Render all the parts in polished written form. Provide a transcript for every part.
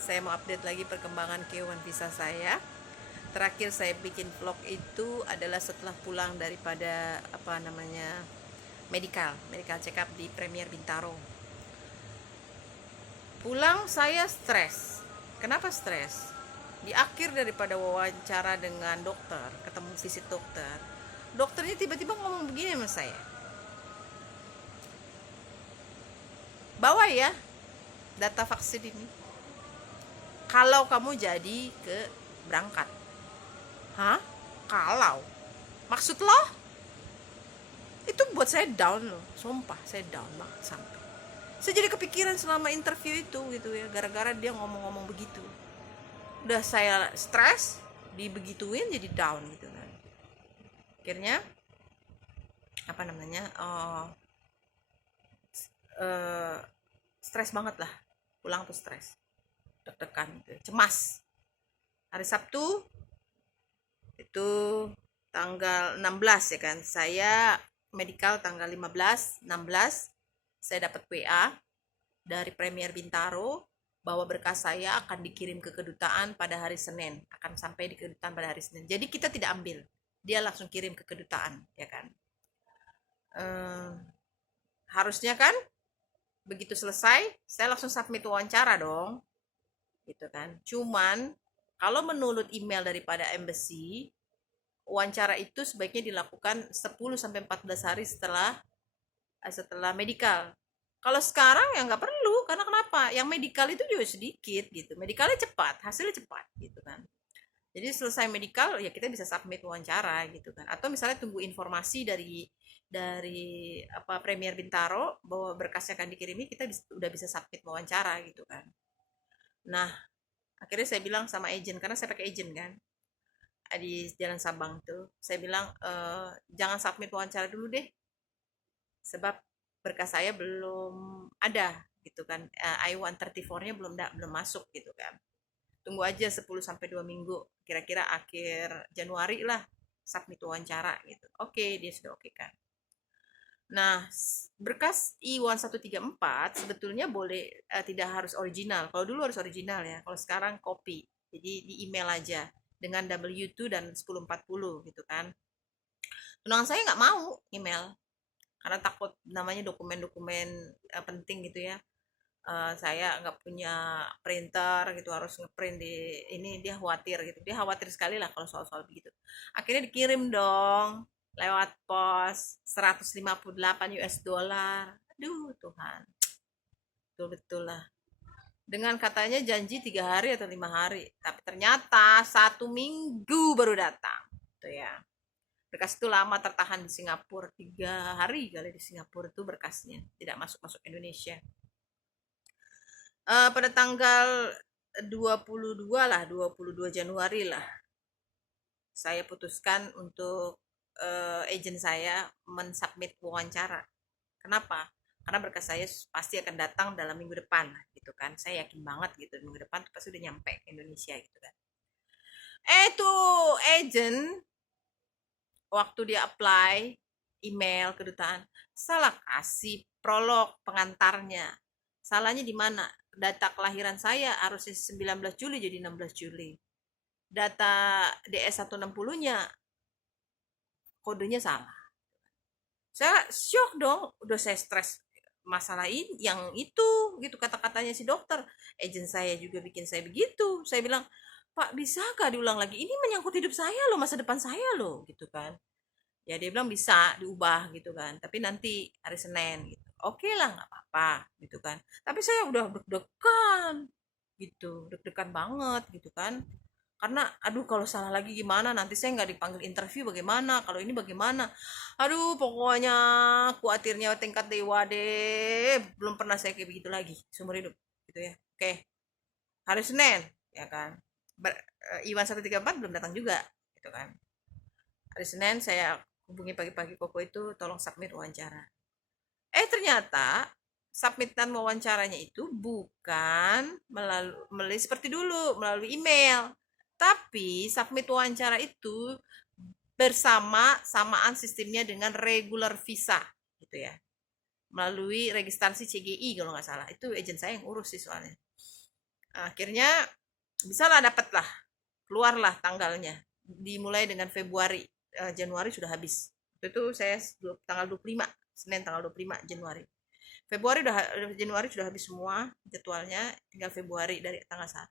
Saya mau update lagi perkembangan K1 visa saya. Terakhir saya bikin vlog itu adalah setelah pulang daripada medical check up di Premier Bintaro. Pulang saya stres. Kenapa stres? Di akhir daripada wawancara dengan dokter, ketemu visit dokter, dokternya tiba-tiba ngomong begini sama saya, bawa ya data vaksin ini kalau kamu jadi ke berangkat. Hah? Kalau? Maksud lo? Itu buat saya down loh, sumpah saya down banget sampai. Saya jadi kepikiran selama interview itu gitu ya, gara-gara dia ngomong-ngomong begitu. Udah saya stres, dibegituin jadi down gitu kan. Akhirnya apa namanya? Stres banget lah. Pulang tuh stres. Deg-degan gitu, cemas. Hari Sabtu itu tanggal 16 ya kan, saya medical tanggal 15, 16 saya dapat WA dari Premier Bintaro bahwa berkas saya akan dikirim ke kedutaan pada hari Senin, akan sampai di kedutaan pada hari Senin. Jadi kita tidak ambil, dia langsung kirim ke kedutaan ya kan. Harusnya kan begitu selesai saya langsung submit wawancara dong gitu kan. Cuman kalau menurut email daripada embassy, wawancara itu sebaiknya dilakukan 10-14 hari setelah medical. Kalau sekarang ya nggak perlu, karena kenapa? Yang medical itu juga sedikit gitu. Medicalnya cepat, hasilnya cepat gitu kan. Jadi selesai medical ya kita bisa submit wawancara gitu kan. Atau misalnya tunggu informasi dari Premier Bintaro bahwa berkasnya akan dikirimi, kita udah bisa submit wawancara gitu kan. Nah, akhirnya saya bilang sama agent, karena saya pakai agent kan di Jalan Sabang tuh, saya bilang jangan submit wawancara dulu deh, sebab berkas saya belum ada gitu kan. I-134-nya belum masuk gitu kan. Tunggu aja 10 sampai 2 minggu, kira-kira akhir Januari lah submit wawancara gitu. Oke, dia sudah oke kan. Nah, berkas I-1134 sebetulnya boleh tidak harus original. Kalau dulu harus original ya, kalau sekarang copy. Jadi di email aja dengan W2 dan 1040 gitu kan. Tunangan saya nggak mau email karena takut namanya dokumen-dokumen penting gitu ya. Saya nggak punya printer gitu, harus ngeprint di ini, dia khawatir gitu, dia khawatir sekali lah kalau soal-soal begitu. Akhirnya dikirim dong lewat pos 158 US dollar. Aduh Tuhan, betul-betul lah, dengan katanya janji 3 hari atau 5 hari, tapi ternyata 1 minggu baru datang tuh ya. Berkas itu lama tertahan di Singapura, 3 hari kali di Singapura itu berkasnya tidak masuk Indonesia. Pada tanggal 22 lah, 22 Januari lah, saya putuskan untuk agent saya mensubmit wawancara. Kenapa? Karena berkas saya pasti akan datang dalam minggu depan gitu kan. Saya yakin banget gitu minggu depan pasti udah nyampe ke Indonesia gitu kan. Tuh agent waktu dia apply email kedutaan salah kasih prolog pengantarnya. Salahnya di mana? Data kelahiran saya harusnya 19 Juli jadi 16 Juli. Data DS160-nya kodenya salah. Saya shock dong, udah saya stres masalah ini yang itu gitu, kata-katanya si dokter. Agent saya juga bikin saya begitu. Saya bilang, "Pak, bisakah diulang lagi? Ini menyangkut hidup saya loh, masa depan saya loh." Gitu kan. Ya dia bilang bisa diubah gitu kan, tapi nanti hari Senin gitu. Oke lah, nggak apa-apa gitu kan. Tapi saya udah deg-degan gitu, deg-degan banget gitu kan. Karena aduh kalau salah lagi gimana, nanti saya nggak dipanggil interview bagaimana, kalau ini bagaimana. Aduh pokoknya khawatirnya tingkat dewa deh, belum pernah saya kayak begitu lagi seumur hidup gitu ya. Oke, hari Senin ya kan. Iwan 134 belum datang juga gitu kan. Hari Senin saya hubungi pagi-pagi Koko itu, tolong submit wawancara. Ternyata submitan wawancaranya itu bukan melalui seperti dulu melalui email, tapi submit wawancara itu samaan sistemnya dengan regular visa gitu ya, melalui registrasi CGI kalau nggak salah. Itu agent saya yang urus sih soalnya. Akhirnya bisa lah, dapat lah, keluarlah tanggalnya. Dimulai dengan Februari, Januari sudah habis. Itu saya tanggal 25, Senin tanggal 25 Januari. Januari sudah habis semua jadwalnya, tinggal Februari dari tanggal 1.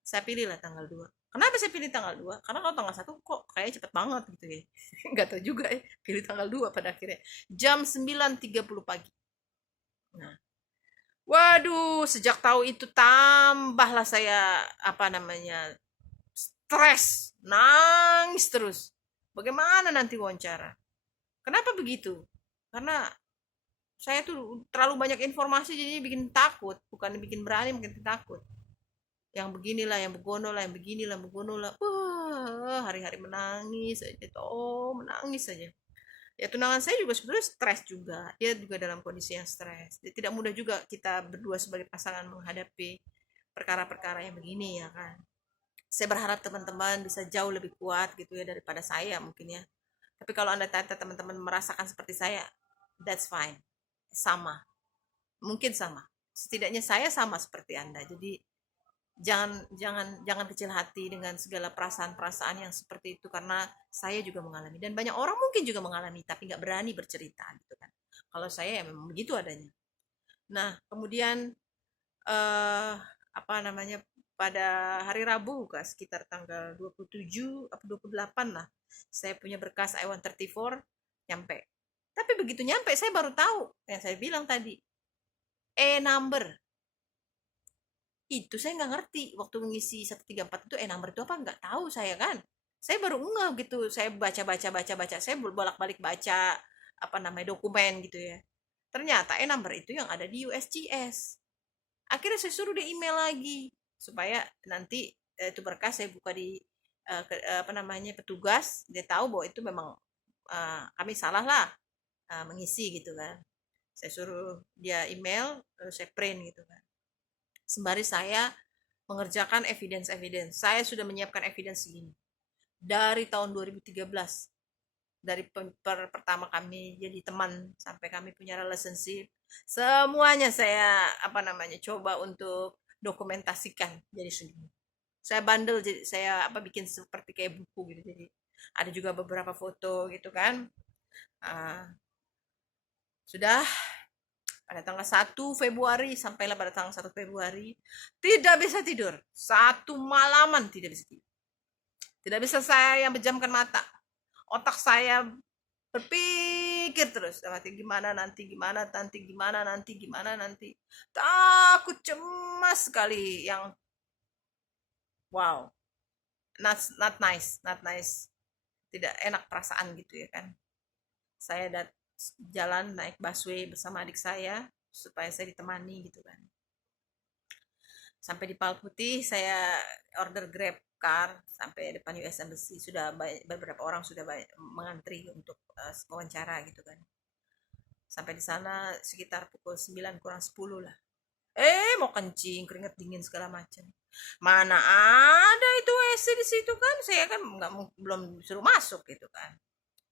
Saya pilih lah tanggal 2. Kenapa saya pilih tanggal 2? Karena kalau tanggal 1 kok kayaknya cepet banget gitu ya. Nggak tahu juga ya, pilih tanggal 2 pada akhirnya. Jam 9.30 pagi. Nah, waduh, sejak tahu itu tambahlah saya apa namanya, stres, nangis terus. Bagaimana nanti wawancara? Kenapa begitu? Karena saya tuh terlalu banyak informasi, jadi bikin takut, bukan bikin berani, bikin takut. Yang beginilah, yang begono lah, yang beginilah, begono lah. Wah, hari-hari menangis aja, toh menangis saja. Ya tunangan saya juga sebetulnya stres juga, dia juga dalam kondisi yang stres. Jadi, tidak mudah juga kita berdua sebagai pasangan menghadapi perkara-perkara yang begini ya kan. Saya berharap teman-teman bisa jauh lebih kuat gitu ya daripada saya mungkin ya. Tapi kalau anda ternyata teman-teman merasakan seperti saya, that's fine, sama, mungkin sama. Setidaknya saya sama seperti anda. Jadi jangan jangan jangan kecil hati dengan segala perasaan-perasaan yang seperti itu, karena saya juga mengalami dan banyak orang mungkin juga mengalami tapi nggak berani bercerita gitu kan. Kalau saya ya memang begitu adanya. Nah kemudian apa namanya, pada hari Rabu kak, sekitar tanggal 27 atau 28 lah, saya punya berkas I-134 nyampe. Tapi begitu nyampe saya baru tahu yang saya bilang tadi, number. Itu saya nggak ngerti waktu mengisi 134 itu, number itu apa, nggak tahu saya kan. Saya baru ngeh gitu, saya baca, saya bolak-balik baca apa namanya dokumen gitu ya. Ternyata number itu yang ada di USCS. Akhirnya saya suruh dia email lagi supaya nanti itu berkas saya buka di apa namanya petugas, dia tahu bahwa itu memang kami salah lah mengisi gitu kan. Saya suruh dia email, lalu saya print gitu kan, sembari saya mengerjakan evidence. Saya sudah menyiapkan evidence ini dari tahun 2013, dari pertama kami jadi teman sampai kami punya relationship, semuanya saya apa namanya coba untuk dokumentasikan jadi sendiri. Saya bandel, jadi saya apa bikin seperti kayak buku gitu, jadi ada juga beberapa foto gitu kan. uh, Sudah pada tanggal 1 Februari, sampailah pada tanggal 1 Februari, tidak bisa tidur, satu malaman tidak bisa tidur. Tidak bisa saya yang pejamkan mata. Otak saya berpikir terus, nanti gimana, nanti gimana, nanti gimana, nanti gimana, nanti. Takut, cemas sekali, yang wow, not nice, not nice. Tidak enak perasaan gitu ya kan. Saya jalan naik busway bersama adik saya supaya saya ditemani gitu kan. Sampai di Palputih saya order Grab car sampai depan US Embassy, sudah beberapa orang sudah mengantri untuk wawancara gitu kan. Sampai di sana sekitar pukul 9 kurang 10 lah. Mau kencing, keringet dingin segala macam. Mana ada itu WC di situ kan? Saya kan nggak belum suruh masuk gitu kan.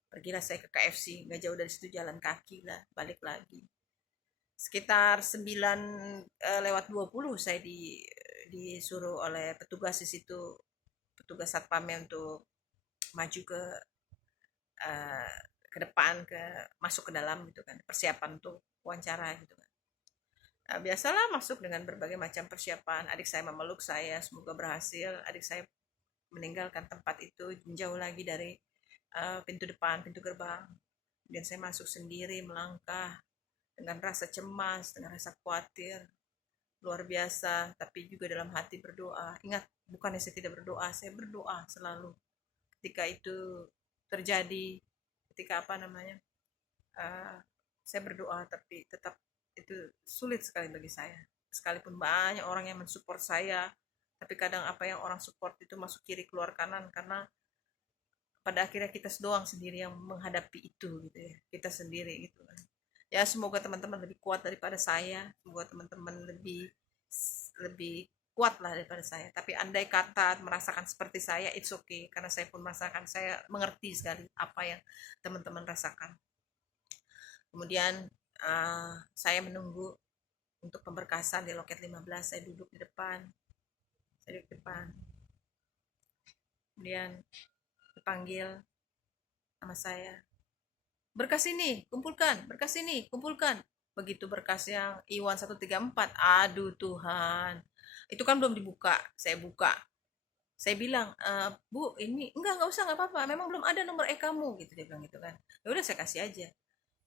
Pergilah saya ke KFC, nggak jauh dari situ, jalan kaki lah, balik lagi. Sekitar 9 lewat 20 saya disuruh oleh petugas di situ, petugas satpamnya, untuk maju eh, ke depan, masuk ke dalam gitu kan, persiapan untuk wawancara gitu kan. Nah, biasalah masuk dengan berbagai macam persiapan. Adik saya memeluk saya, semoga berhasil. Adik saya meninggalkan tempat itu jauh lagi dari pintu depan, pintu gerbang. Dan saya masuk sendiri, melangkah dengan rasa cemas, dengan rasa khawatir, luar biasa. Tapi juga dalam hati berdoa. Ingat, bukannya saya tidak berdoa, saya berdoa selalu. Ketika itu terjadi, ketika apa namanya, saya berdoa, tapi tetap itu sulit sekali bagi saya. Sekalipun banyak orang yang mensupport saya, tapi kadang apa yang orang support itu masuk kiri keluar kanan, karena pada akhirnya kita doang sendiri yang menghadapi itu gitu ya, kita sendiri gitu kan. Ya semoga teman-teman lebih kuat daripada saya, semoga teman-teman lebih lebih kuat lah daripada saya. Tapi andai kata merasakan seperti saya, it's okay, karena saya pun merasakan, saya mengerti sekali apa yang teman-teman rasakan. Kemudian saya menunggu untuk pemberkasan di loket 15, saya duduk di depan. Saya di depan, kemudian dipanggil sama saya, berkas ini kumpulkan, berkas ini kumpulkan. Begitu berkas yang Iwan 134, aduh Tuhan, itu kan belum dibuka, saya buka, saya bilang, Bu, ini enggak usah, nggak apa-apa, memang belum ada nomor kamu, gitu dia bilang gitu kan. Ya udah, saya kasih aja.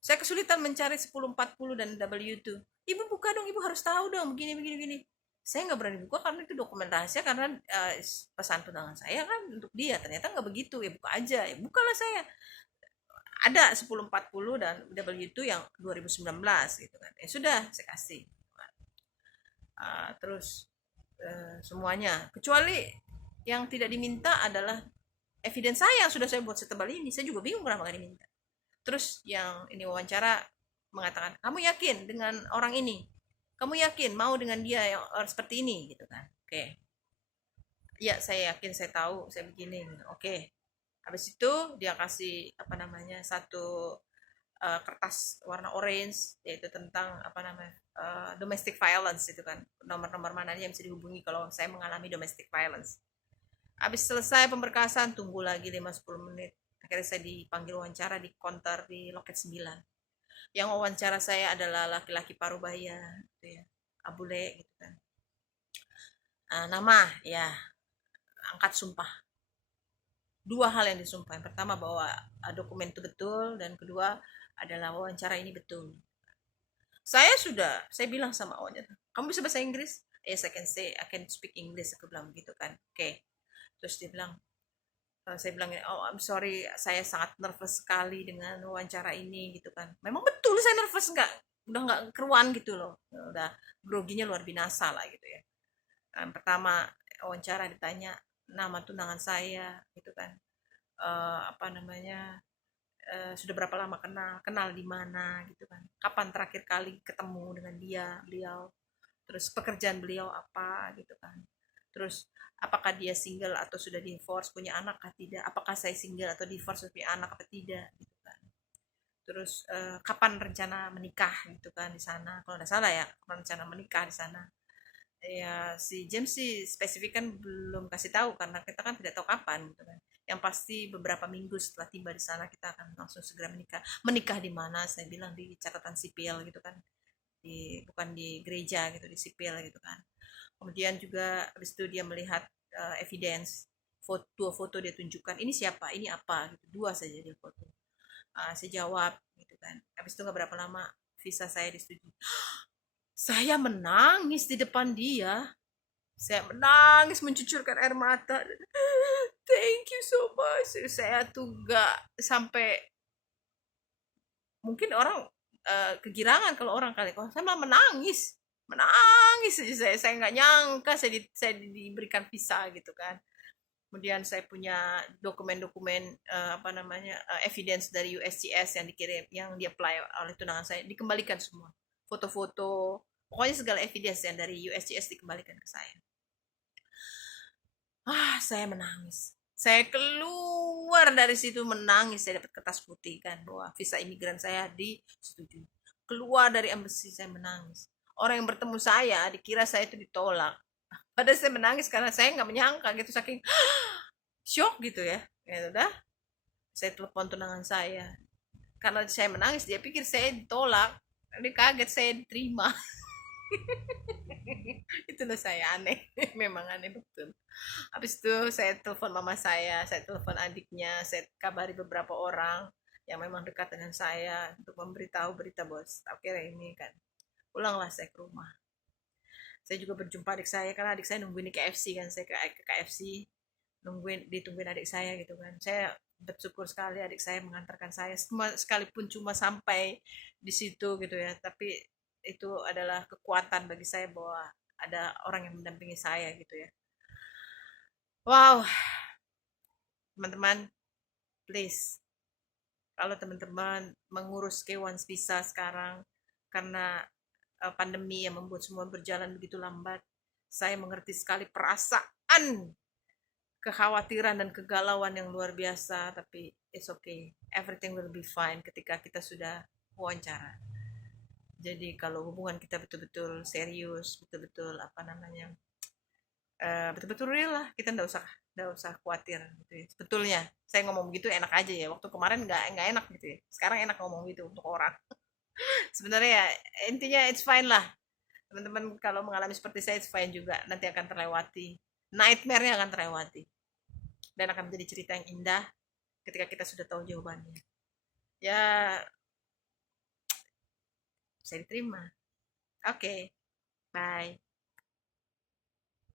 Saya kesulitan mencari 1040 dan W2. Ibu buka dong, ibu harus tahu dong, begini begini begini. Saya nggak berani buka karena itu dokumen rahasia, karena pesan tunangan saya kan untuk dia. Ternyata nggak begitu, ya buka aja. Ya bukalah saya. Ada 1040 dan W2 yang 2019 gitu kan. Ya sudah, saya kasih. Terus semuanya, kecuali yang tidak diminta adalah evidence saya yang sudah saya buat setebal ini. Saya juga bingung kenapa nggak diminta. Terus yang ini wawancara mengatakan, kamu yakin dengan orang ini, kamu yakin mau dengan dia yang seperti ini gitu kan. Oke, ya saya yakin, saya tahu, saya begini. Oke, habis itu dia kasih apa namanya, satu kertas warna orange, yaitu tentang apa namanya, domestic violence itu kan, nomor-nomor mana yang bisa dihubungi kalau saya mengalami domestic violence. Habis selesai pemberkasan, tunggu lagi 5-10 menit. Akhirnya saya dipanggil wawancara di counter di loket 9. Yang wawancara saya adalah laki-laki parubaya, gitu ya, abule gitu kan. Nama, ya, angkat sumpah. Dua hal yang disumpah. Yang pertama bahwa dokumen itu betul, dan kedua adalah wawancara ini betul. Saya bilang sama awalnya, kamu bisa bahasa Inggris? Yes, I can speak English. Aku bilang gitu kan. Oke. Terus dia bilang, saya bilang, oh I'm sorry, saya sangat nervous sekali dengan wawancara ini gitu kan. Memang betul saya nervous, udah nggak keruan gitu loh, udah groginya luar binasa lah gitu ya. Pertama wawancara ditanya nama tunangan saya gitu kan. Apa namanya, sudah berapa lama kenal di mana gitu kan, kapan terakhir kali ketemu dengan beliau, terus pekerjaan beliau apa gitu kan, terus apakah dia single atau sudah divorce, punya anak atau tidak, apakah saya single atau divorce, punya anak atau tidak gitu kan. Terus kapan rencana menikah gitu kan di sana, kalau tidak salah ya, rencana menikah di sana. Ya si James sih spesifik kan belum kasih tahu, karena kita kan tidak tahu kapan gitu kan. Yang pasti beberapa minggu setelah tiba di sana kita akan langsung segera menikah. Menikah di mana? Saya bilang di catatan sipil gitu kan. Bukan di gereja gitu, di sipil gitu kan. Kemudian juga habis itu dia melihat evidence, foto dia tunjukkan, ini siapa, ini apa gitu. Dua saja dia foto. Saya jawab gitu kan. Habis itu nggak berapa lama visa saya disetujui. Saya menangis di depan dia. Saya menangis mencucurkan air mata. Thank you so much. Saya tuh gak sampai, mungkin orang kegirangan kalau orang kali, kalau saya malah menangis, menangis aja saya nggak nyangka saya diberikan visa gitu kan. Kemudian saya punya dokumen-dokumen apa namanya, evidence dari USCS yang dikirim, yang di apply oleh tunangan saya, dikembalikan semua, foto-foto, pokoknya segala evidence yang dari USCS dikembalikan ke saya. Saya menangis. Saya keluar dari situ menangis. Saya dapat kertas putih kan bahwa visa imigran saya disetujui. Keluar dari embassy saya menangis. Orang yang bertemu saya dikira saya itu ditolak. Padahal saya menangis karena saya nggak menyangka gitu, saking shock gitu ya. Ya udah, saya telepon tunangan saya. Karena saya menangis, dia pikir saya ditolak. Dia kaget saya diterima. Itu loh, saya aneh. Memang aneh betul. Habis itu saya telepon mama saya telepon adiknya, saya kabari beberapa orang yang memang dekat dengan saya untuk memberitahu berita bos. Akhirnya ini kan, pulanglah saya ke rumah. Saya juga berjumpa adik saya, karena adik saya nungguin di KFC kan, saya ke KFC ditungguin adik saya gitu kan. Saya bersyukur sekali adik saya mengantarkan saya, sekalipun cuma sampai di situ gitu ya, tapi itu adalah kekuatan bagi saya bahwa ada orang yang mendampingi saya gitu ya. Wow, teman-teman, please, kalau teman-teman mengurus K1 visa sekarang karena pandemi yang membuat semua berjalan begitu lambat, saya mengerti sekali perasaan kekhawatiran dan kegalauan yang luar biasa, tapi it's okay, everything will be fine ketika kita sudah wawancara. Jadi kalau hubungan kita betul-betul serius, betul-betul apa namanya, betul-betul real lah, kita nggak usah khawatir gitu ya. Sebetulnya saya ngomong begitu enak aja ya, waktu kemarin nggak enak gitu ya, sekarang enak ngomong gitu untuk orang. Sebenarnya ya intinya it's fine lah, teman-teman kalau mengalami seperti saya it's fine juga, nanti akan terlewati, nightmare-nya akan terlewati, dan akan menjadi cerita yang indah ketika kita sudah tahu jawabannya. Ya, saya diterima. Oke, bye.